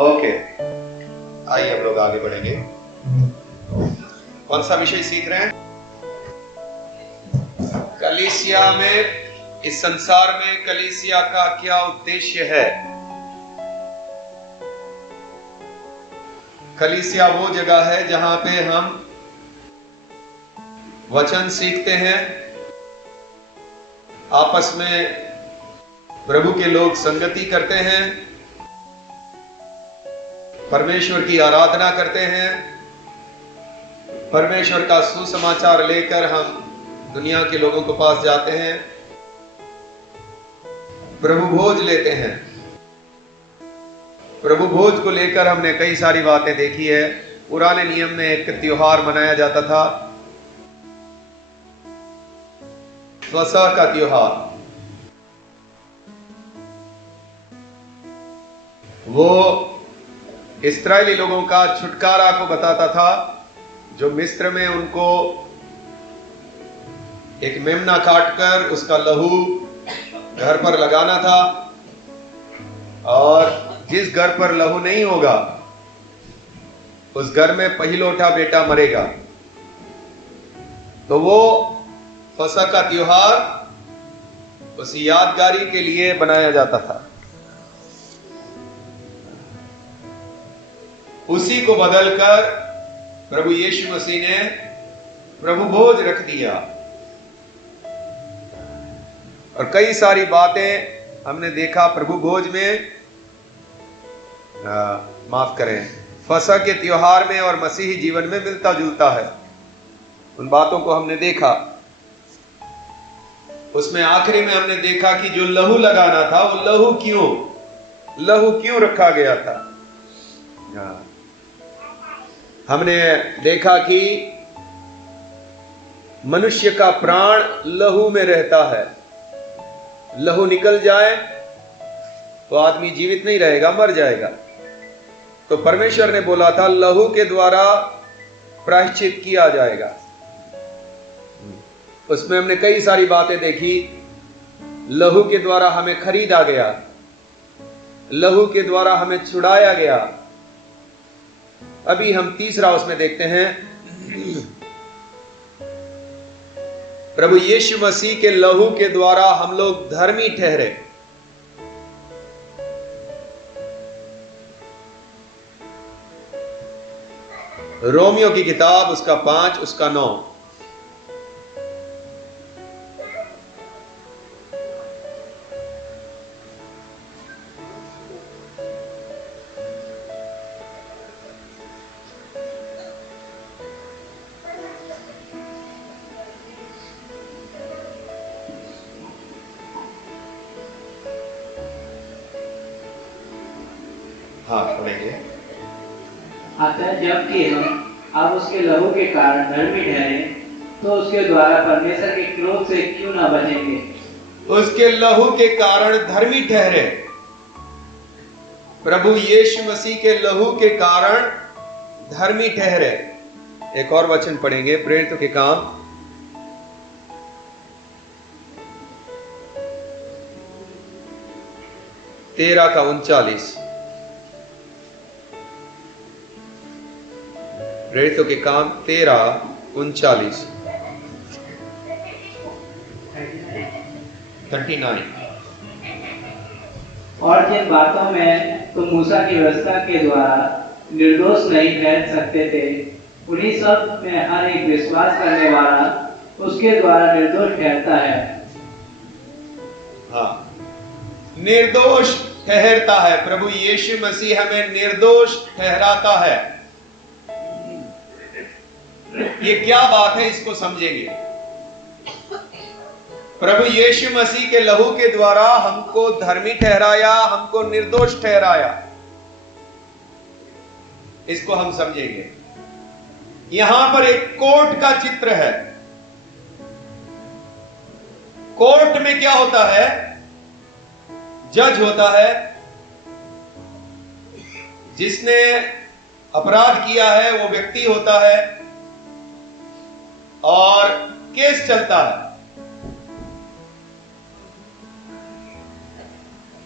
Okay, आइए हम लोग आगे बढ़ेंगे। कौन सा विषय सीख रहे हैं? कलीसिया में, इस संसार में कलीसिया का क्या उद्देश्य है? कलीसिया वो जगह है जहां पे हम वचन सीखते हैं, आपस में प्रभु के लोग संगति करते हैं, परमेश्वर की आराधना करते हैं, परमेश्वर का सुसमाचार लेकर हम दुनिया के लोगों के पास जाते हैं, प्रभु भोज लेते हैं। प्रभु भोज को लेकर हमने कई सारी बातें देखी है। पुराने नियम में एक त्योहार मनाया जाता था, फसह का त्योहार। वो इस्राएली लोगों का छुटकारा को बताता था, जो मिस्र में उनको एक मेमना काटकर उसका लहू घर पर लगाना था, और जिस घर पर लहू नहीं होगा उस घर में पहिलौठा बेटा मरेगा। तो वो फसह का त्योहार उस यादगारी के लिए बनाया जाता था। उसी को बदलकर प्रभु यीशु मसीह ने प्रभु भोज रख दिया, और कई सारी बातें हमने देखा प्रभु भोज में, माफ करें, फसह के त्योहार में और मसीही जीवन में मिलता जुलता है। उन बातों को हमने देखा। उसमें आखिरी में हमने देखा कि जो लहू लगाना था, वो लहू क्यों रखा गया था। हमने देखा कि मनुष्य का प्राण लहू में रहता है। लहू निकल जाए तो आदमी जीवित नहीं रहेगा, मर जाएगा। तो परमेश्वर ने बोला था लहू के द्वारा प्रायश्चित किया जाएगा। उसमें हमने कई सारी बातें देखी। लहू के द्वारा हमें खरीदा गया, लहू के द्वारा हमें छुड़ाया गया। अभी हम तीसरा उसमें देखते हैं, प्रभु यीशु मसीह के लहू के द्वारा हम लोग धर्मी ठहरे। रोमियो की किताब उसका 5 उसका 9। हाँ, पढ़ेंगे। अतः जबकि हम अब उसके लहू के कारण धर्मी ठहरे, तो उसके द्वारा परमेश्वर के क्रोध से क्यों न बचेंगे। उसके लहू के कारण धर्मी ठहरे। प्रभु यीशु मसीह के लहू के कारण धर्मी ठहरे। एक और वचन पढ़ेंगे, प्रेरितों के काम 13 का 39। प्रेरितों के काम 13:39। 39। और जिन बातों में तुम मूसा की व्यवस्था के द्वारा निर्दोष नहीं ठहर सकते थे, उन्हीं सब में हर एक विश्वास करने वाला उसके द्वारा निर्दोष ठहरता है। हाँ, निर्दोष ठहरता है। प्रभु यीशु मसीह हमें निर्दोष ठहराता है। ये क्या बात है, इसको समझेंगे। प्रभु यीशु मसीह के लहू के द्वारा हमको धर्मी ठहराया, हमको निर्दोष ठहराया। इसको हम समझेंगे। यहां पर एक कोर्ट का चित्र है। कोर्ट में क्या होता है? जज होता है, जिसने अपराध किया है वो व्यक्ति होता है, और केस चलता है।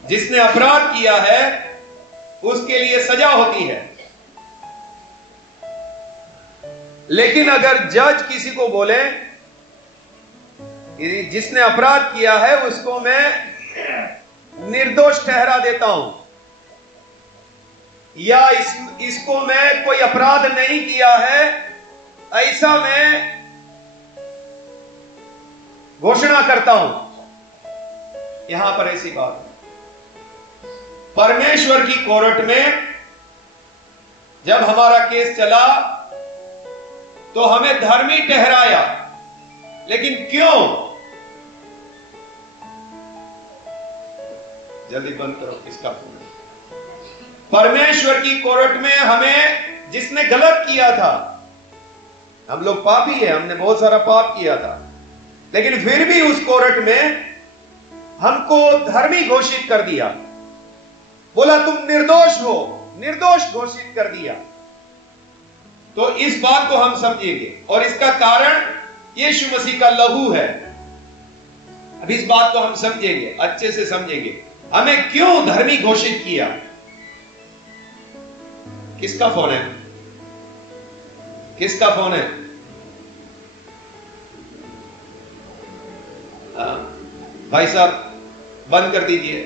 जिसने अपराध किया है उसके लिए सजा होती है। लेकिन अगर जज किसी को बोले कि जिसने अपराध किया है उसको मैं निर्दोष ठहरा देता हूं, या इसको मैं कोई अपराध नहीं किया है ऐसा मैं घोषणा करता हूं, यहां पर ऐसी बात परमेश्वर की कोर्ट में जब हमारा केस चला तो हमें धर्मी ठहराया। लेकिन क्यों? जल्दी बंद करो इसका फोन। परमेश्वर की कोर्ट में हमें जिसने गलत किया था, हम लोग पापी है, हमने बहुत सारा पाप किया था, लेकिन फिर भी उस कोर्ट में हमको धर्मी घोषित कर दिया। बोला तुम निर्दोष हो, निर्दोष घोषित कर दिया। तो इस बात को हम समझेंगे और इसका कारण यीशु मसीह का लहू है। अब इस बात को हम समझेंगे, अच्छे से समझेंगे, हमें क्यों धर्मी घोषित किया। किसका फोन है? किसका फोन है? भाई साहब बंद कर दीजिए।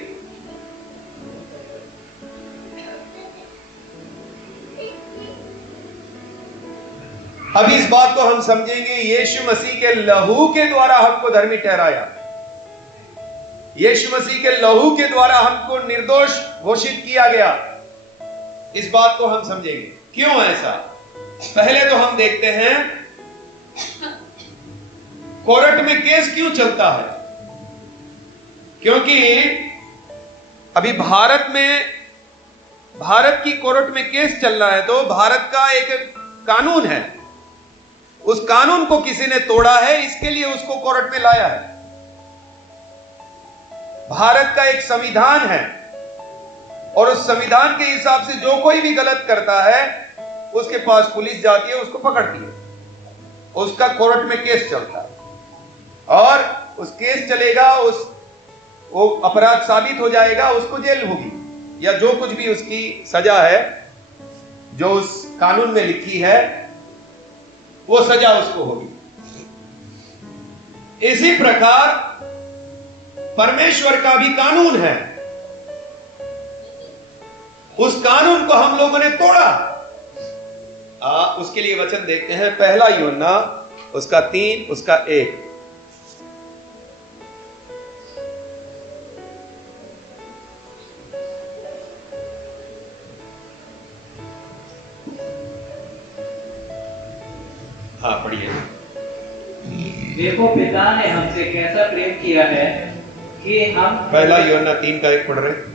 अब इस बात को हम समझेंगे, यीशु मसीह के लहू के द्वारा हमको धर्मी ठहराया, यीशु मसीह के लहू के द्वारा हमको निर्दोष घोषित किया गया। इस बात को हम समझेंगे क्यों ऐसा। पहले तो हम देखते हैं कोर्ट में केस क्यों चलता है। क्योंकि अभी भारत की कोर्ट में केस चल रहा है, तो भारत का एक कानून है, उस कानून को किसी ने तोड़ा है, इसके लिए उसको कोर्ट में लाया है। भारत का एक संविधान है और उस संविधान के हिसाब से जो कोई भी गलत करता है उसके पास पुलिस जाती है, उसको पकड़ती है, उसका कोर्ट में केस चलता है और उस केस चलेगा, वो अपराध साबित हो जाएगा, उसको जेल होगी या जो कुछ भी उसकी सजा है जो उस कानून में लिखी है वो सजा उसको होगी। इसी प्रकार परमेश्वर का भी कानून है, उस कानून को हम लोगों ने तोड़ा। उसके लिए वचन देखते हैं, पहला यूहन्ना उसका 3 उसका 1। हाँ पढ़िए। देखो पिता ने हमसे कैसा प्रेम किया है कि हम, पहला यूहन्ना 3 का 1 पढ़ रहे हैं।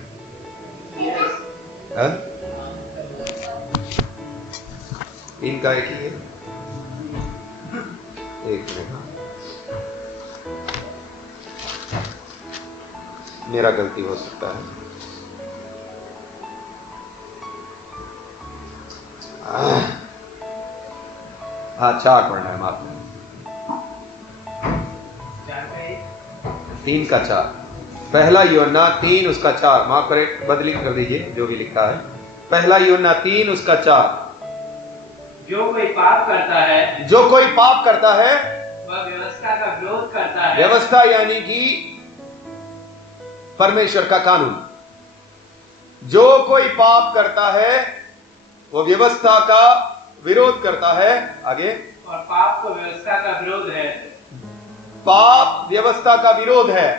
3 का 1 ही है। एक मिनट, मेरा गलती हो सकता है। हाँ 4 पढ़ना है, माफ 3 का 4। पहला यूहन्ना 3 उसका 4, माफ करें बदली कर दीजिए जो भी लिखा है। पहला यूहन्ना 3 उसका 4। जो कोई पाप करता है, जो कोई पाप करता है वह व्यवस्था का विरोध करता है। व्यवस्था यानी कि परमेश्वर का कानून। जो कोई पाप करता है वो व्यवस्था का विरोध करता है। आगे, और पाप को व्यवस्था का विरोध है। पाप व्यवस्था का विरोध है,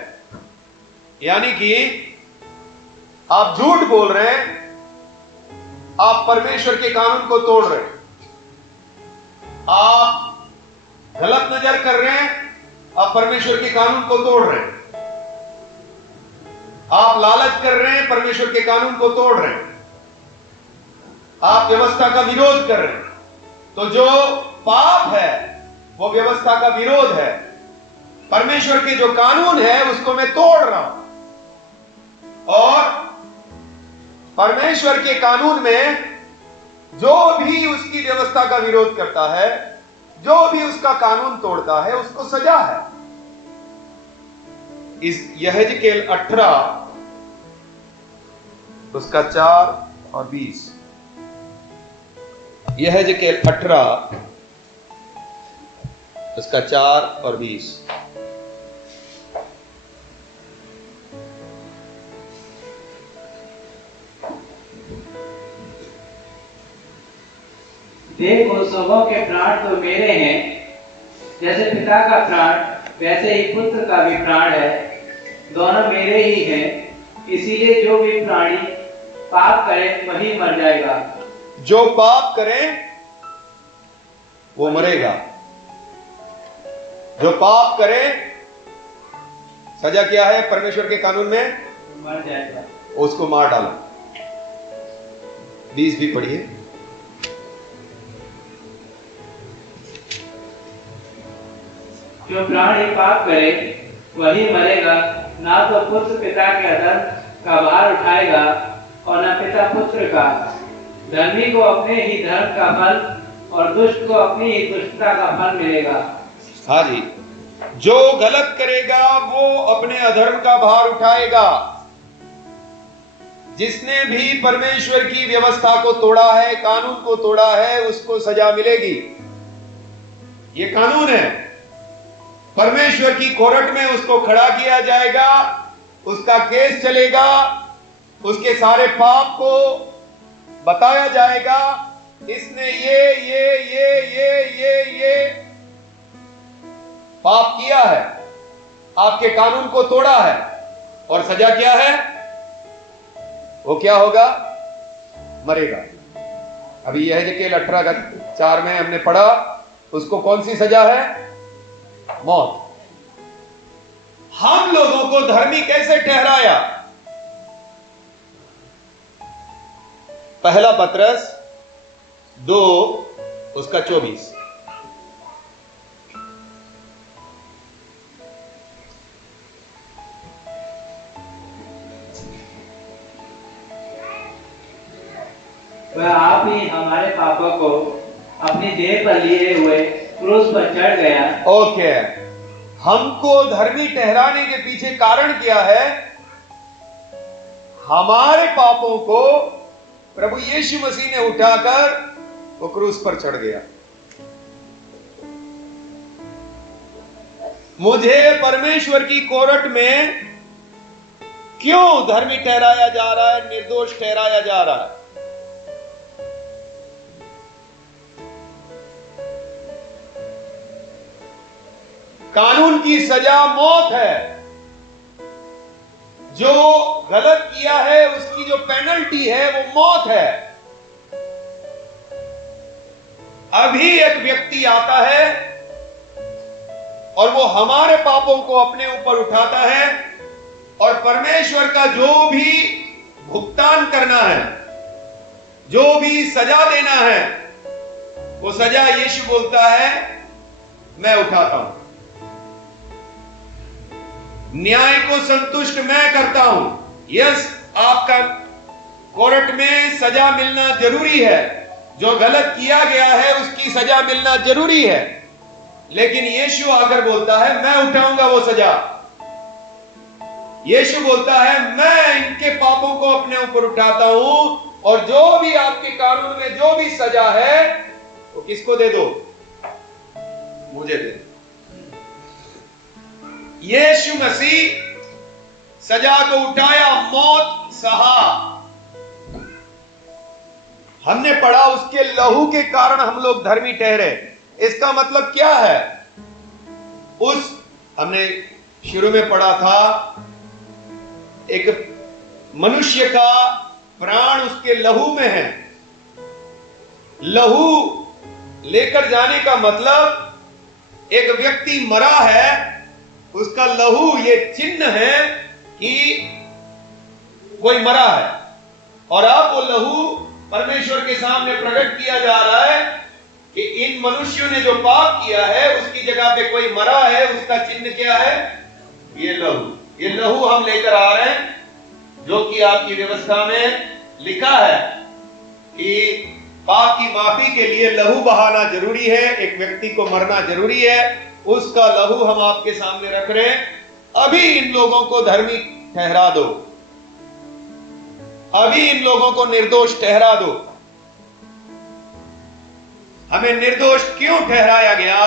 यानी कि आप झूठ बोल रहे हैं, आप परमेश्वर के कानून को तोड़ रहे हैं, आप गलत नजर कर रहे हैं, आप परमेश्वर के कानून को तोड़ रहे हैं, आप लालच कर रहे हैं, परमेश्वर के कानून को तोड़ रहे हैं, आप व्यवस्था का विरोध कर रहे हैं। तो जो पाप है वो व्यवस्था का विरोध है। परमेश्वर के जो कानून है उसको मैं तोड़ रहा हूं, और परमेश्वर के कानून में जो भी उसकी व्यवस्था का विरोध करता है, जो भी उसका कानून तोड़ता है, उसको सजा है। इस यहेजकेल 18 उसका 4 और 20। यह है Ezekiel 18 उसका 4 और 20। देखो, सबों के प्राण तो मेरे हैं, जैसे पिता का प्राण वैसे ही पुत्र का भी प्राण है, दोनों मेरे ही हैं। इसीलिए जो भी प्राणी पाप करे वही मर जाएगा। जो पाप करे वो मरेगा। जो पाप करे, सजा क्या है परमेश्वर के कानून में? मर जाएगा। उसको मार डालो। 20 भी पढ़िए। जो प्राणी पाप करे वही मरेगा। ना तो पुत्र पिता के अधर्म का भार उठाएगा और न पिता पुत्र का। धर्मी को अपने ही धर्म का फल और दुष्ट को अपनी ही दुष्टता का फल मिलेगा। हाँ जी, जो गलत करेगा वो अपने अधर्म का भार उठाएगा। जिसने भी परमेश्वर की व्यवस्था को तोड़ा है, कानून को तोड़ा है, उसको सजा मिलेगी। ये कानून है। परमेश्वर की कोर्ट में उसको खड़ा किया जाएगा, उसका केस चलेगा, उसके सारे पाप को बताया जाएगा। इसने ये पाप किया है, आपके कानून को तोड़ा है, और सजा क्या है? वो क्या होगा? मरेगा। अभी यह Ezekiel 18:4 में हमने पढ़ा, उसको कौन सी सजा है? मौत। हम लोगों को धर्मी कैसे ठहराया? पहला पत्रस 2 उसका 24। वह आप ही हमारे पापों को अपनी देह पर लिए हुए क्रूस पर चढ़ गया। ओके, हमको धर्मी ठहराने के पीछे कारण क्या है? हमारे पापों को प्रभु यीशु मसीह ने उठाकर वो क्रूस पर चढ़ गया। मुझे परमेश्वर की कोर्ट में क्यों धर्मी ठहराया जा रहा है, निर्दोष ठहराया जा रहा है? कानून की सजा मौत है। जो गलत किया है उसकी जो पेनल्टी है वो मौत है। अभी एक व्यक्ति आता है और वो हमारे पापों को अपने ऊपर उठाता है, और परमेश्वर का जो भी भुगतान करना है, जो भी सजा देना है, वो सजा यीशु बोलता है मैं उठाता हूं। न्याय को संतुष्ट मैं करता हूं। यस, आपका कोर्ट में सजा मिलना जरूरी है। जो गलत किया गया है उसकी सजा मिलना जरूरी है, लेकिन यीशु आकर बोलता है मैं उठाऊंगा वो सजा। यीशु बोलता है मैं इनके पापों को अपने ऊपर उठाता हूं, और जो भी आपके कानून में जो भी सजा है वो किसको दे दो? मुझे दे दो। यीशु मसीह सजा को उठाया, मौत सहा। हमने पढ़ा उसके लहू के कारण हम लोग धर्मी ठहरे। इसका मतलब क्या है? हमने शुरू में पढ़ा था, एक मनुष्य का प्राण उसके लहू में है। लहू लेकर जाने का मतलब एक व्यक्ति मरा है, उसका लहू ये चिन्ह है कि कोई मरा है, और अब वो लहू परमेश्वर के सामने प्रकट किया जा रहा है कि इन मनुष्यों ने जो पाप किया है उसकी जगह पे कोई मरा है। उसका चिन्ह क्या है? ये लहू। ये लहू हम लेकर आ रहे हैं, जो कि आपकी व्यवस्था में लिखा है कि पाप की माफी के लिए लहू बहाना जरूरी है, एक व्यक्ति को मरना जरूरी है। उसका लहू हम आपके सामने रख रहे हैं। अभी इन लोगों को धर्मी ठहरा दो। अभी इन लोगों को निर्दोष ठहरा दो। हमें निर्दोष क्यों ठहराया गया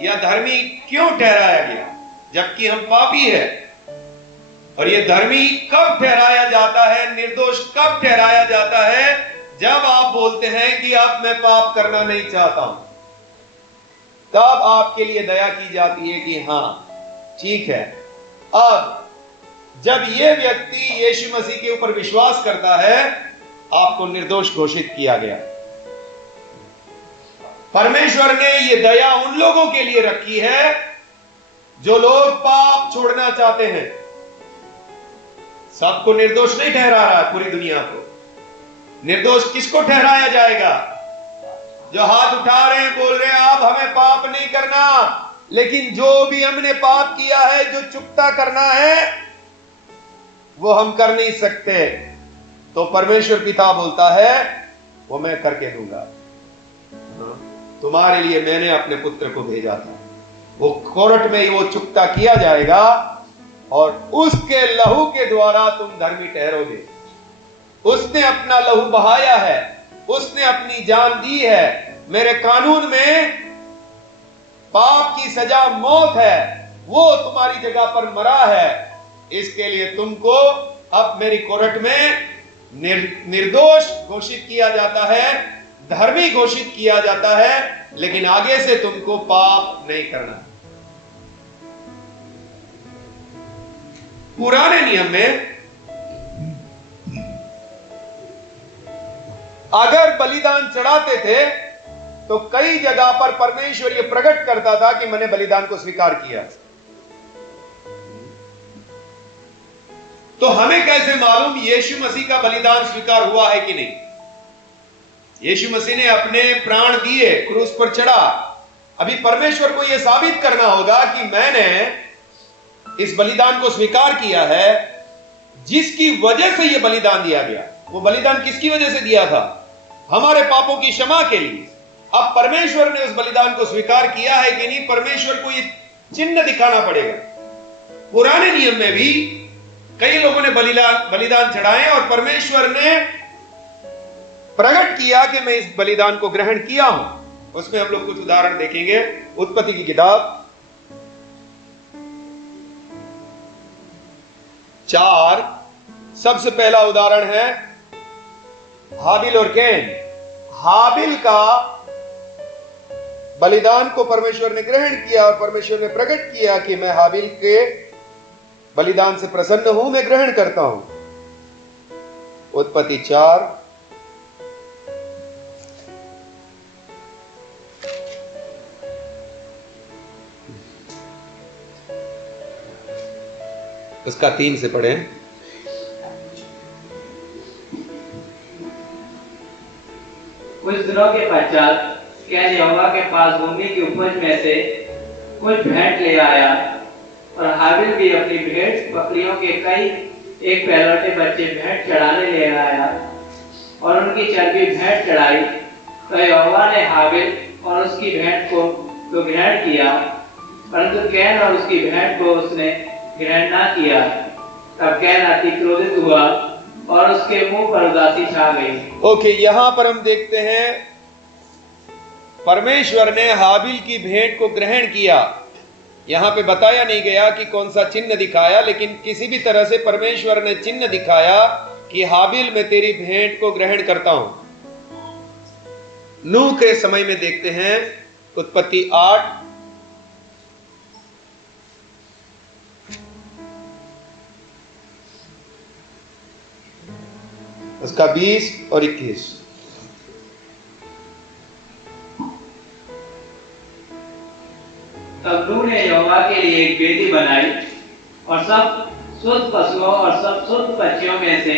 या धर्मी क्यों ठहराया गया, जबकि हम पापी हैं? और ये धर्मी कब ठहराया जाता है, निर्दोष कब ठहराया जाता है? जब आप बोलते हैं कि अब मैं पाप करना नहीं चाहता हूं, तब आपके लिए दया की जाती है कि हां ठीक है। अब जब यह व्यक्ति यीशु मसीह के ऊपर विश्वास करता है, आपको निर्दोष घोषित किया गया। परमेश्वर ने यह दया उन लोगों के लिए रखी है जो लोग पाप छोड़ना चाहते हैं। सबको निर्दोष नहीं ठहरा रहा है, पूरी दुनिया को। निर्दोष किसको ठहराया जाएगा? जो हाथ उठा रहे हैं, बोल रहे हैं आप हमें पाप नहीं करना, लेकिन जो भी हमने पाप किया है, जो चुकता करना है, वो हम कर नहीं सकते। तो परमेश्वर पिता बोलता है वो मैं करके दूंगा। तुम्हारे लिए मैंने अपने पुत्र को भेजा था। वो कोर्ट में वो चुकता किया जाएगा और उसके लहू के द्वारा तुम धर्मी ठहरोगे। उसने अपना लहू बहाया है, उसने अपनी जान दी है। मेरे कानून में पाप की सजा मौत है, वो तुम्हारी जगह पर मरा है। इसके लिए तुमको अब मेरी कोर्ट में निर्दोष घोषित किया जाता है, धर्मी घोषित किया जाता है, लेकिन आगे से तुमको पाप नहीं करना। पुराने नियम में अगर बलिदान चढ़ाते थे तो कई जगह पर परमेश्वर ये प्रकट करता था कि मैंने बलिदान को स्वीकार किया। तो हमें कैसे मालूम यीशु मसीह का बलिदान स्वीकार हुआ है कि नहीं? यीशु मसीह ने अपने प्राण दिए, क्रूस पर चढ़ा। अभी परमेश्वर को यह साबित करना होगा कि मैंने इस बलिदान को स्वीकार किया है, जिसकी वजह से यह बलिदान दिया गया। वो बलिदान किसकी वजह से दिया था? हमारे पापों की क्षमा के लिए। अब परमेश्वर ने उस बलिदान को स्वीकार किया है कि नहीं, परमेश्वर को यह चिन्ह दिखाना पड़ेगा। पुराने नियम में भी कई लोगों ने बलिदान चढ़ाए और परमेश्वर ने प्रकट किया कि मैं इस बलिदान को ग्रहण किया हूं। उसमें हम लोग कुछ उदाहरण देखेंगे। उत्पत्ति की किताब 4, सबसे पहला उदाहरण है हाबिल और कैन। हाबिल का बलिदान को परमेश्वर ने ग्रहण किया और परमेश्वर ने प्रकट किया कि मैं हाबिल के बलिदान से प्रसन्न हूं, मैं ग्रहण करता हूं। उत्पत्ति 4 उसका 3 से पढ़ें। कुछ दिनों के पश्चात कैन यहोवा के पास भूमि की उपज में से कुछ भेंट ले आया और हाबिल भी अपनी भेंट बकरियों के कई एक पहलौठे बच्चे भेंट चढ़ाने ले आया और उनकी चर्बी भेंट चढ़ाई। तो यहोवा ने हाबिल और उसकी भेंट को तो ग्रहण किया, परंतु कैन और उसकी भेंट को उसने ग्रहण ना किया। तब कैन अति क्रोधित हुआ और उसके मुंह पर उदासी छा गई। ओके, यहां पर हम देखते हैं परमेश्वर ने हाबिल की भेंट को ग्रहण किया। यहां पे बताया नहीं गया कि कौन सा चिन्ह दिखाया, लेकिन किसी भी तरह से परमेश्वर ने चिन्ह दिखाया कि हाबिल मैं तेरी भेंट को ग्रहण करता हूं। नूह के समय में देखते हैं उत्पत्ति 8 उसका 20 और 21। तब नूह ने यहोवा के लिए एक वेदी बनाई और सब शुद्ध पशुओं और सब शुद्ध पक्षियों में से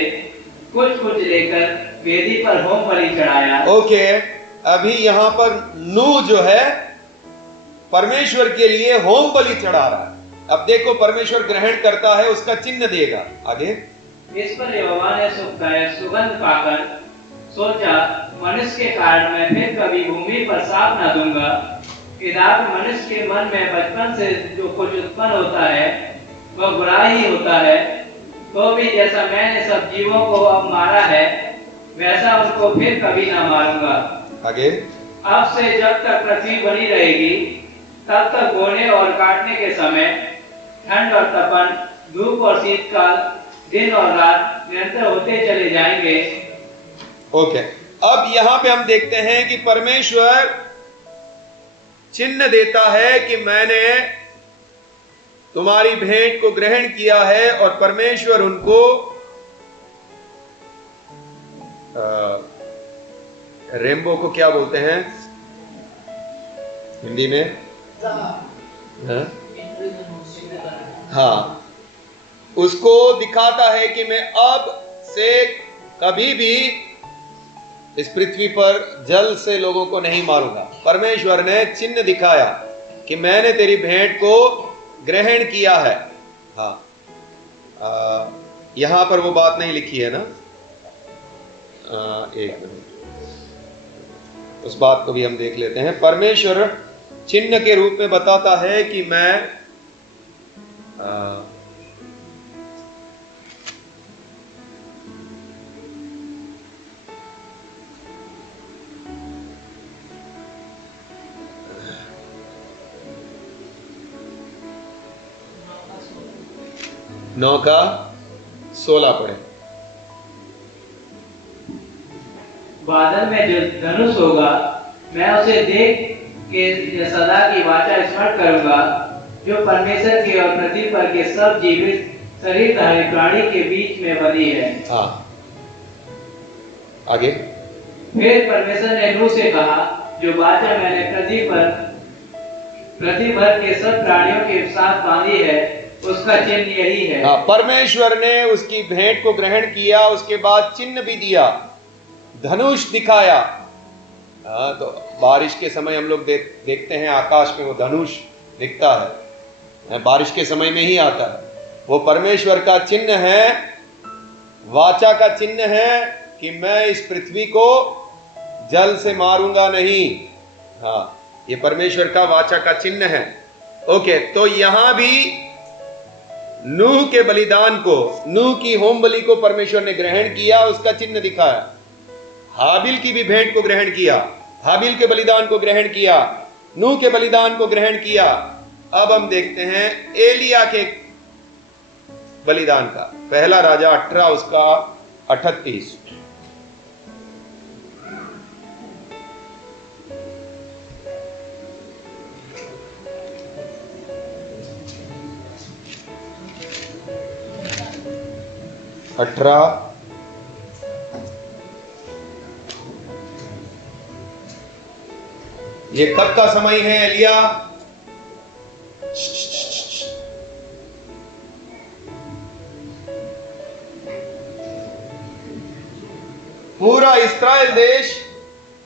कुछ कुछ लेकर वेदी पर होम बलि चढ़ाया। ओके, अभी यहां पर नूह जो है परमेश्वर के लिए होम बलि चढ़ा रहा है। अब देखो परमेश्वर ग्रहण करता है, उसका चिन्ह देगा आगे। इस पर यहोवा ने सुखदायक सुगंध पाकर सोचा, मनुष्य के कारण मैं फिर कभी भूमि पर साफ न दूंगा। किताब मनुष्य के मन में बचपन से जो कुछ उत्पन्न होता है वह बुरा ही होता है, तो भी जैसा मैंने सब जीवों को अब मारा है, वैसा उनको फिर कभी ना मारूंगा। आगे। अब से जब तक पृथ्वी बनी रहेगी, तब तक बोने और काटने के समय, ठंड और तपन, धूप और शीतकाल, दिन और रात निरंतर होते चले जाएंगे। ओके, अब यहां पे हम देखते हैं कि परमेश्वर चिन्ह देता है कि मैंने तुम्हारी भेंट को ग्रहण किया है, और परमेश्वर उनको रेम्बो को क्या बोलते हैं हिंदी में? हाँ, उसको दिखाता है कि मैं अब से कभी भी इस पृथ्वी पर जल से लोगों को नहीं मारूंगा। परमेश्वर ने चिन्ह दिखाया कि मैंने तेरी भेंट को ग्रहण किया है। हाँ, यहां पर वो बात नहीं लिखी है ना? एक मिनट, उस बात को भी हम देख लेते हैं। परमेश्वर चिन्ह के रूप में बताता है कि मैं नौ का 16 पढ़े। बादल में जो धनुष होगा, मैं उसे देख के सदा की वाचा स्मरण करूंगा, जो परमेश्वर के और पृथ्वी पर के सब जीवित शरीरधारी प्राणी के बीच में बनी है। हाँ, आगे। फिर परमेश्वर ने नूह से कहा, जो वाचा मैंने पृथ्वी भर के सब प्राणियों के साथ बांधी है, उसका चिन्ह यही है। हाँ, परमेश्वर ने उसकी भेंट को ग्रहण किया, उसके बाद चिन्ह भी दिया, धनुष दिखाया। हाँ, तो बारिश के समय हम लोग देखते हैं आकाश में वो धनुष दिखता है, बारिश के समय में ही आता है। वो परमेश्वर का चिन्ह है, वाचा का चिन्ह है कि मैं इस पृथ्वी को जल से मारूंगा नहीं। हाँ, ये परमेश्वर का वाचा का चिन्ह है। ओके, तो यहां भी नूह के बलिदान को, नूह की होम बलि को परमेश्वर ने ग्रहण किया, उसका चिन्ह दिखाया। हाबिल की भी भेंट को ग्रहण किया, हाबिल के बलिदान को ग्रहण किया, नूह के बलिदान को ग्रहण किया। अब हम देखते हैं एलिया के बलिदान का। पहला राजा 18 उसका 38। ये कब का समय है एलिया? पूरा इस्राएल देश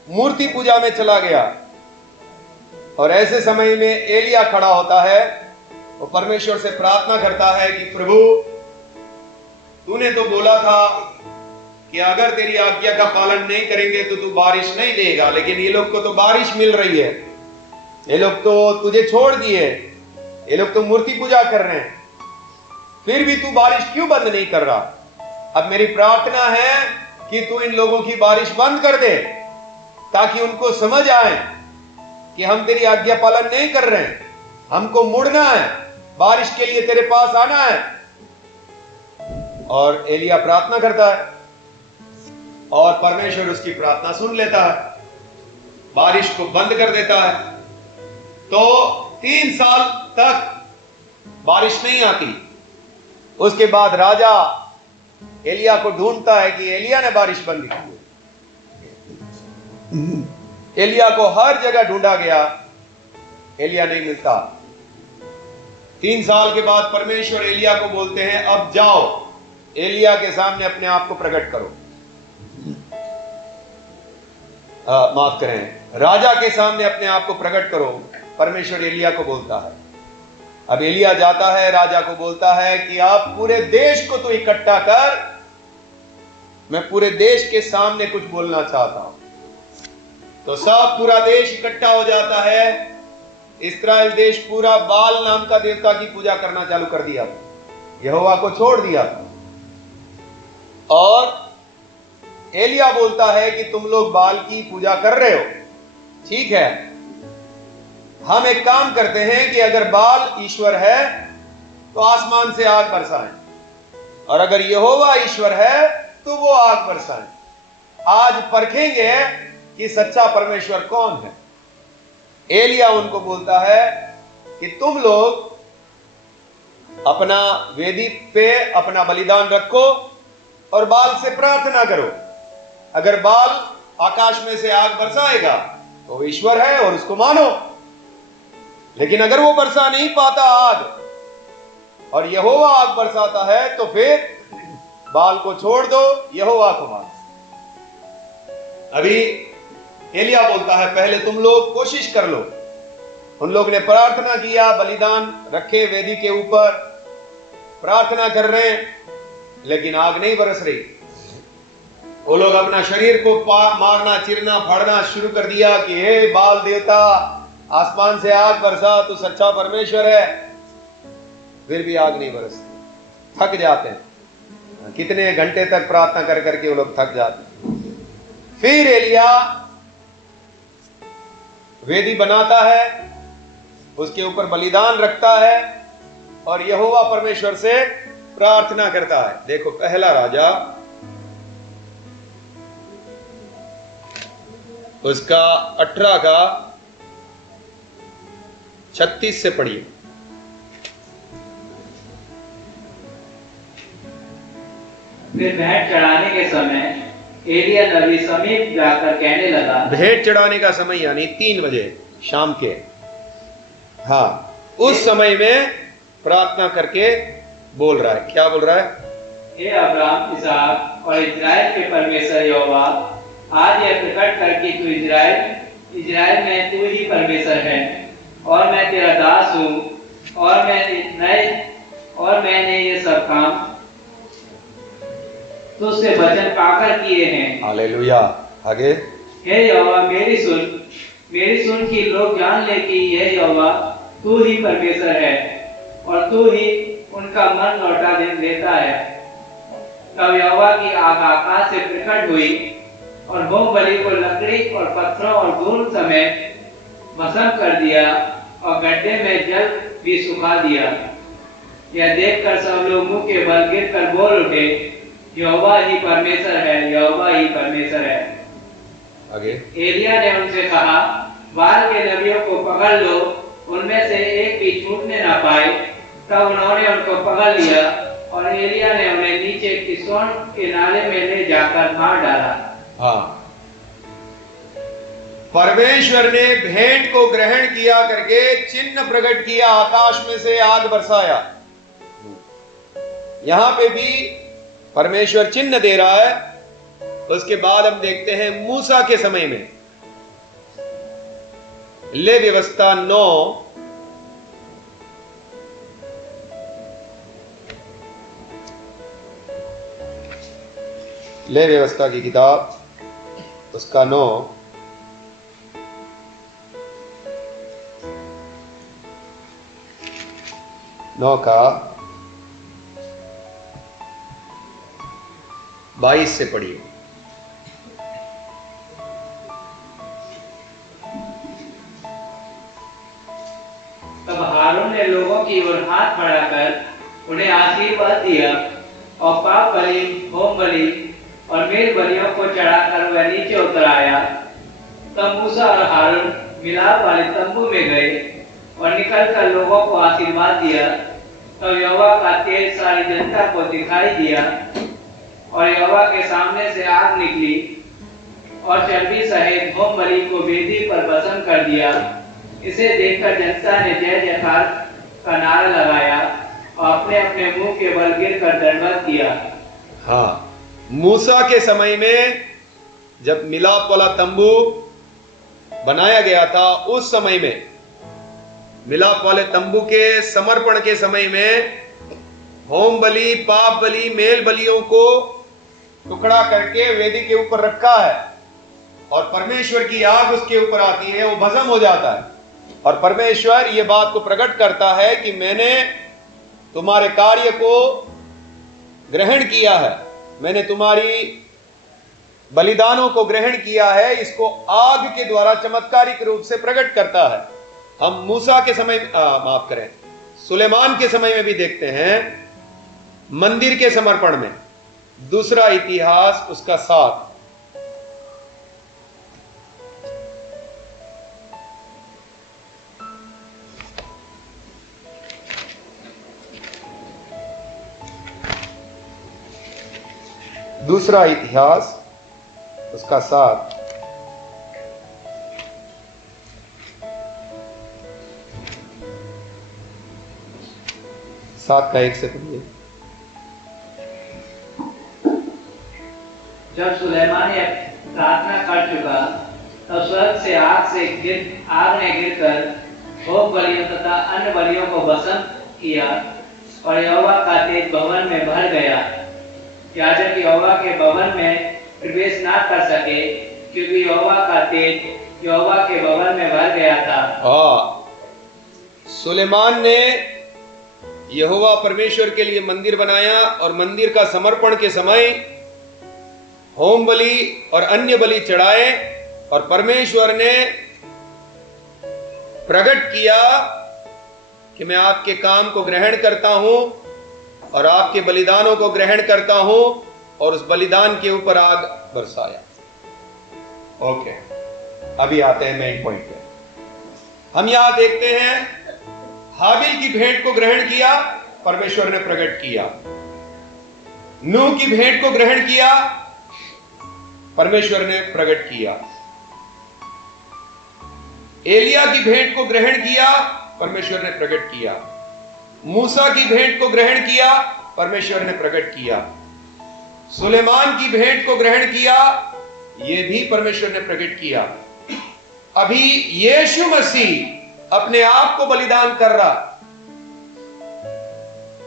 मूर्ति पूजा में चला गया, और ऐसे समय में एलिया खड़ा होता है, वो परमेश्वर से प्रार्थना करता है कि प्रभु, तूने तो बोला था कि अगर तेरी आज्ञा का पालन नहीं करेंगे तो तू बारिश नहीं देगा, लेकिन ये लोग को तो बारिश मिल रही है, ये लोग तो तुझे छोड़ दिए, ये लोग तो मूर्ति पूजा कर रहे हैं, फिर भी तू बारिश क्यों बंद नहीं कर रहा? अब मेरी प्रार्थना है कि तू इन लोगों की बारिश बंद कर दे, ताकि उनको समझ आए कि हम तेरी आज्ञा पालन नहीं कर रहे हैं, हमको मुड़ना है, बारिश के लिए तेरे पास आना है। और एलिया प्रार्थना करता है, और परमेश्वर उसकी प्रार्थना सुन लेता है, बारिश को बंद कर देता है। तो 3 साल तक बारिश नहीं आती। उसके बाद राजा एलिया को ढूंढता है कि एलिया ने बारिश बंद की। एलिया को हर जगह ढूंढा गया, एलिया नहीं मिलता। 3 साल के बाद परमेश्वर एलिया को बोलते हैं, अब जाओ एलिया के सामने अपने आप को प्रकट करो। माफ करें, राजा के सामने अपने आप को प्रकट करो, परमेश्वर एलिया को बोलता है। अब एलिया जाता है, राजा को बोलता है कि आप पूरे देश को तो इकट्ठा कर, मैं पूरे देश के सामने कुछ बोलना चाहता हूं। तो सब पूरा देश इकट्ठा हो जाता है। इस्राएल देश पूरा बाल नाम का देवता की पूजा करना चालू कर दिया, यहोवा को छोड़ दिया। और एलिया बोलता है कि तुम लोग बाल की पूजा कर रहे हो, ठीक है, हम एक काम करते हैं कि अगर बाल ईश्वर है तो आसमान से आग बरसाएं, और अगर यहोवा ईश्वर है तो वो आग बरसाएं। आज परखेंगे कि सच्चा परमेश्वर कौन है। एलिया उनको बोलता है कि तुम लोग अपना वेदी पे अपना बलिदान रखो और बाल से प्रार्थना करो। अगर बाल आकाश में से आग बरसाएगा तो वो ईश्वर है और उसको मानो, लेकिन अगर वो बरसा नहीं पाता आग और यहोवा आग बरसाता है तो फिर बाल को छोड़ दो, यहोवा को मानो। अभी एलिया बोलता है पहले तुम लोग कोशिश कर लो। उन लोग ने प्रार्थना किया, बलिदान रखे वेदी के ऊपर, प्रार्थना कर रहे हैं, लेकिन आग नहीं बरस रही। वो लोग अपना शरीर को मारना, चिरना, फाड़ना शुरू कर दिया कि हे बाल देवता, आसमान से आग बरसा, तू सच्चा परमेश्वर है। फिर भी आग नहीं बरसती, थक जाते हैं। कितने घंटे तक प्रार्थना कर करके वो लोग थक जाते हैं। फिर एलिया वेदी बनाता है, उसके ऊपर बलिदान रखता है और यहोवा परमेश्वर से प्रार्थना करता है। देखो पहला राजा उसका 18 का 36 से पढ़िए। फिर भेंट चढ़ाने के समय एलिया नबी समीप जाकर कहने लगा। भेंट चढ़ाने का समय यानी 3 बजे शाम के, हाँ, उस समय में प्रार्थना करके बोल रहा है। क्या बोल रहा है? हे अब्राहम, इसहाक और इजराइल के परमेश्वर यहोवा, आज यह प्रकट कर कि तू इजराइल में तू ही परमेश्वर है और मैं तेरा दास हूँ और मैंने ये सब काम तुझसे वचन पाकर किए हैं। हालेलुया। आगे। हे यहोवा, मेरी सुन कि लोग जान ले कि यह यहोवा तू ही परमेश्वर है और तू ही उनका मन लौटा देता है। तब यहोवा की आग आकाश से प्रकट हुई और होम बलि को लकड़ी और पत्थरों और धूल समेत भस्म कर दिया और गड्ढे में जल भी सुखा दिया। यह देखकर सब लोग मुंह के बल गिरकर बोल उठे, यहोवा ही परमेश्वर है, यहोवा ही परमेश्वर है। आगे। एलिया ने उनसे कहा, बाल के नबियों को पकड़ लो, उनमें से एक भी छूटने ना पाए। तब उन्होंने उनको पकड़ लिया और एलिया ने उन्हें नीचे किसोन के नाले में ले जाकर मार डाला। हाँ, परमेश्वर ने भेंट को ग्रहण किया करके चिन्ह प्रकट किया, आकाश में से आग बरसाया। यहां पे भी परमेश्वर चिन्ह दे रहा है। उसके बाद हम देखते हैं मूसा के समय में, ले व्यवस्था 9 ले व्यवस्था की किताब उसका 9 का 22 से पढ़िए। तब हारून ने लोगों की ओर हाथ बढ़ाकर उन्हें आशीर्वाद दिया और पाप बलि, होम बलि और मेल बलियों को चढ़ाकर वह नीचे उतर आया। तब मूसा और हारून मिलाप वाले तंबू में गए और निकलकर लोगों को आशीर्वाद दिया। तब यहोवा का तेज सारी जनता को दिखाई दिया और यहोवा के सामने से आग निकली और चर्बी सहित होम बलि को वेदी पर भस्म कर दिया। इसे देखकर जनता ने जय जयकार का नारा लगाया और अपने अपने मुंह के बल गिरकर दंडवत किया। हाँ, मूसा के समय में जब मिलाप वाला तंबू बनाया गया था, उस समय में मिलाप वाले तंबू के समर्पण के समय में होम बलि, पाप बलि, मेल बलियों को टुकड़ा करके वेदी के ऊपर रखा है और परमेश्वर की आग उसके ऊपर आती है, वो भस्म हो जाता है। और परमेश्वर ये बात को प्रकट करता है कि मैंने तुम्हारे कार्य को ग्रहण किया है मैंने तुम्हारी बलिदानों को ग्रहण किया है, इसको आग के द्वारा चमत्कारिक रूप से प्रकट करता है। हम मूसा के समय माफ करें, सुलेमान के समय में भी देखते हैं, मंदिर के समर्पण में। दूसरा इतिहास उसका 7। दूसरा इतिहास उसका 7। सात का 1 से पढ़िए। जब सुलेमान ने प्रार्थना कर चुका तब स्वर्ग से आग ने गिरकर भोग बलियों तथा अन्य बलियों को भस्म किया और यहोवा का तेज भवन में भर गया। याजक यहोवा के भवन में प्रवेश ना कर सके क्योंकि यहोवा का तेज यहोवा के भवन में भर गया था। सुलेमान ने यहोवा परमेश्वर के लिए मंदिर बनाया और मंदिर का समर्पण के समय होम बलि और अन्य बलि चढ़ाए और परमेश्वर ने प्रकट किया कि मैं आपके काम को ग्रहण करता हूं और आपके बलिदानों को ग्रहण करता हूं, और उस बलिदान के ऊपर आग बरसाया। ओके, अभी आते हैं मेन पॉइंट पे। हम यहां देखते हैं हाबिल की भेंट को ग्रहण किया, परमेश्वर ने प्रकट किया। नूह की भेंट को ग्रहण किया, परमेश्वर ने प्रकट किया। एलिया की भेंट को ग्रहण किया, परमेश्वर ने प्रकट किया। मूसा की भेंट को ग्रहण किया, परमेश्वर ने प्रकट किया। सुलेमान की भेंट को ग्रहण किया, यह भी परमेश्वर ने प्रकट किया। अभी यीशु मसीह अपने आप को बलिदान कर रहा,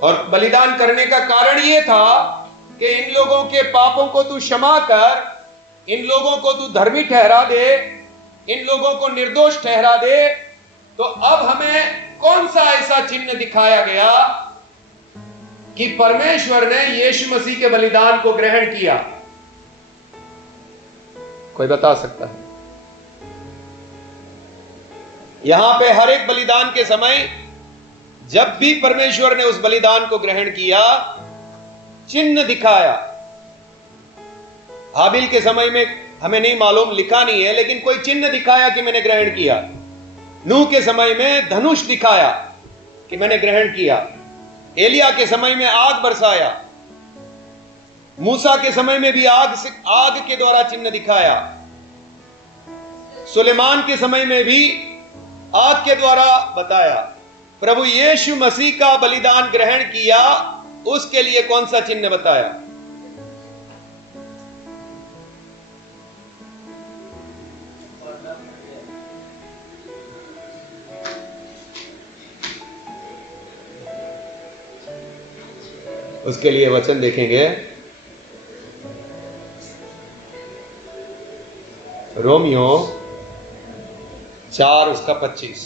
और बलिदान करने का कारण यह था कि इन लोगों के पापों को तू क्षमा कर, इन लोगों को तू धर्मी ठहरा दे, इन लोगों को निर्दोष ठहरा दे। तो अब हमें कौन सा ऐसा चिन्ह दिखाया गया कि परमेश्वर ने यीशु मसीह के बलिदान को ग्रहण किया? कोई बता सकता है? यहां पे हर एक बलिदान के समय जब भी परमेश्वर ने उस बलिदान को ग्रहण किया, चिन्ह दिखाया। हाबिल के समय में हमें नहीं मालूम, लिखा नहीं है, लेकिन कोई चिन्ह दिखाया कि मैंने ग्रहण किया। नूह के समय में धनुष दिखाया कि मैंने ग्रहण किया। एलिया के समय में आग बरसाया। मूसा के समय में भी आग के द्वारा चिन्ह दिखाया। सुलेमान के समय में भी आग के द्वारा बताया। प्रभु यीशु मसीह का बलिदान ग्रहण किया, उसके लिए कौन सा चिन्ह बताया? उसके लिए वचन देखेंगे, रोमियो 4 उसका 25।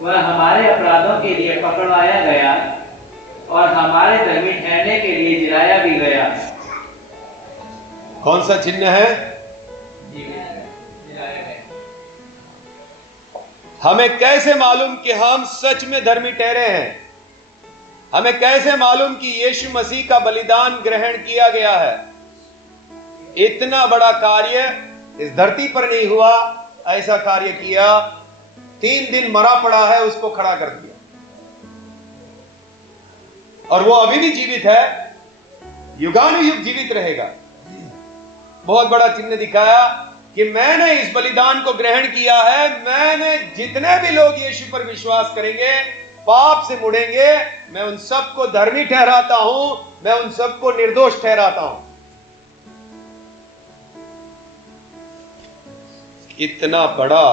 वह हमारे अपराधों के लिए पकड़वाया गया और हमारे धर्मी ठहरने के लिए जिलाया भी गया। कौन सा चिन्ह है? हमें कैसे मालूम कि हम सच में धर्मी ठहरे हैं? हमें कैसे मालूम कि यीशु मसीह का बलिदान ग्रहण किया गया है? इतना बड़ा कार्य इस धरती पर नहीं हुआ, ऐसा कार्य किया। 3 दिन मरा पड़ा है, उसको खड़ा कर दिया, और वो अभी भी जीवित है, युगानुयुग जीवित रहेगा। बहुत बड़ा चिन्ह दिखाया कि मैंने इस बलिदान को ग्रहण किया है। मैंने जितने भी लोग यीशु पर विश्वास करेंगे, पाप से मुड़ेंगे, मैं उन सबको धर्मी ठहराता हूं, मैं उन सबको निर्दोष ठहराता हूं। इतना बड़ा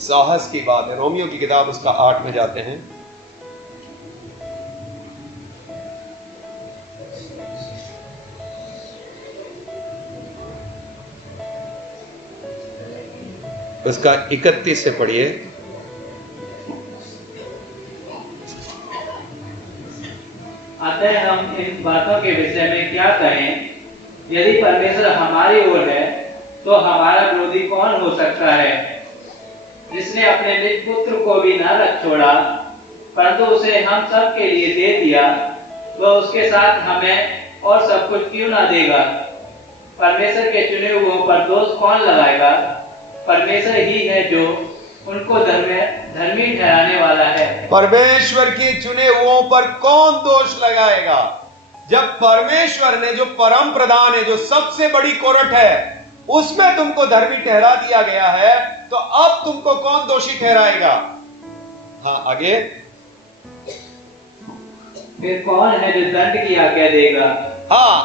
साहस की बात है। रोमियो की किताब उसका 8 में जाते हैं। उसका 31 से पढ़िए। अतः हम इन बातों के विषय में क्या कहें? यदि परमेश्वर हमारी ओर है तो हमारा विरोधी कौन हो सकता है? जिसने अपने निज पुत्र को भी न रख छोड़ा परंतु उसे हम सब के लिए दे दिया, वह उसके साथ हमें और सब कुछ क्यों ना देगा? परमेश्वर के चुने हुओं पर दोष कौन लगाएगा? परमेश्वर ही है जो उनको धर्मी ठहराने वाला है। परमेश्वर के चुने हुओं पर कौन दोष लगाएगा? जब परमेश्वर ने, जो परम प्रधान है, जो सबसे बड़ी कोरट है, उसमें तुमको धर्मी ठहरा दिया गया है, तो अब तुमको कौन दोषी ठहराएगा? हाँ, आगे। फिर कौन है जो दंड की आज्ञा देगा? हाँ,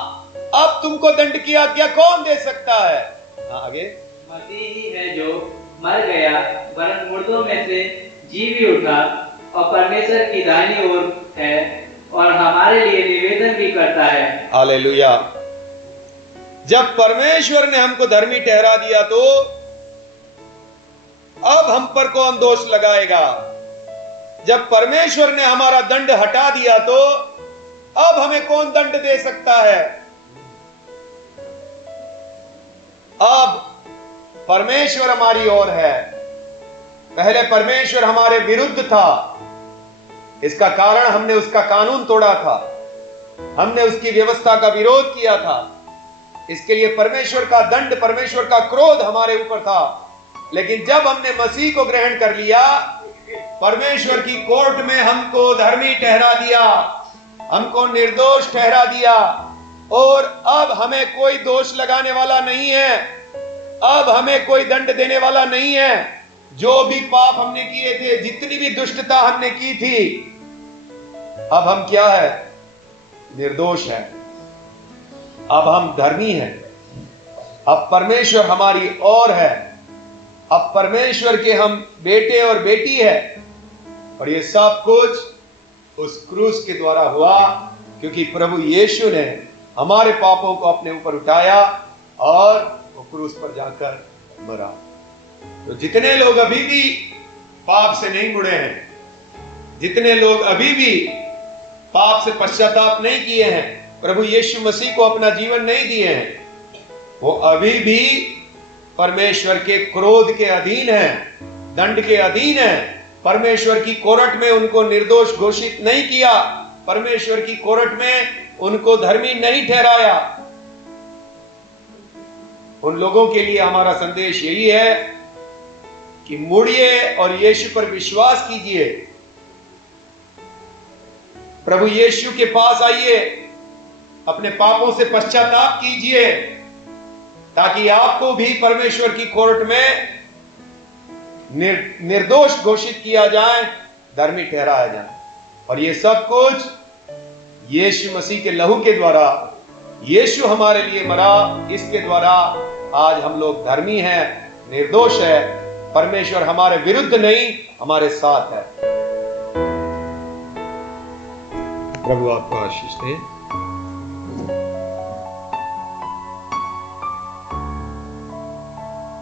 अब तुमको दंड की आज्ञा कौन दे सकता है? हाँ, आगे। मसीह ही है जो मर गया वरन मुर्दों में से जी भी उठा और परमेश्वर की दाहिनी ओर है और हमारे लिए निवेदन भी करता है। हालेलुया। जब परमेश्वर ने हमको धर्मी ठहरा दिया तो अब हम पर कौन दोष लगाएगा? जब परमेश्वर ने हमारा दंड हटा दिया तो अब हमें कौन दंड दे सकता है? अब परमेश्वर हमारी ओर है। पहले परमेश्वर हमारे विरुद्ध था, इसका कारण हमने उसका कानून तोड़ा था, हमने उसकी व्यवस्था का विरोध किया था, इसके लिए परमेश्वर का दंड, परमेश्वर का क्रोध हमारे ऊपर था। लेकिन जब हमने मसीह को ग्रहण कर लिया, परमेश्वर की कोर्ट में हमको धर्मी ठहरा दिया, हमको निर्दोष ठहरा दिया और अब हमें कोई दोष लगाने वाला नहीं है, अब हमें कोई दंड देने वाला नहीं है। जो भी पाप हमने किए थे, जितनी भी दुष्टता हमने की थी, अब हम क्या है? निर्दोष है। अब हम धर्मी हैं। अब परमेश्वर हमारी ओर है। अब परमेश्वर के हम बेटे और बेटी है। और ये सब कुछ उस क्रूस के द्वारा हुआ, क्योंकि प्रभु यीशु ने हमारे पापों को अपने ऊपर उठाया और वो क्रूस पर जाकर मरा। तो जितने लोग अभी भी पाप से नहीं मुड़े हैं, जितने लोग अभी भी पाप से पश्चाताप नहीं किए हैं, प्रभु यीशु मसीह को अपना जीवन नहीं दिए हैं, वो अभी भी परमेश्वर के क्रोध के अधीन हैं, दंड के अधीन हैं। परमेश्वर की कोर्ट में उनको निर्दोष घोषित नहीं किया, परमेश्वर की कोर्ट में उनको धर्मी नहीं ठहराया। उन लोगों के लिए हमारा संदेश यही है कि मुड़िए और यीशु पर विश्वास कीजिए, प्रभु यीशु के पास आइए, अपने पापों से पश्चाताप कीजिए, ताकि आपको भी परमेश्वर की कोर्ट में निर्दोष घोषित किया जाए, धर्मी ठहराया जाए। और ये सब कुछ यीशु मसीह के लहू के द्वारा, यीशु हमारे लिए मरा, इसके द्वारा आज हम लोग धर्मी हैं, निर्दोष है। परमेश्वर हमारे विरुद्ध नहीं, हमारे साथ है। प्रभु आपको आशीष दे।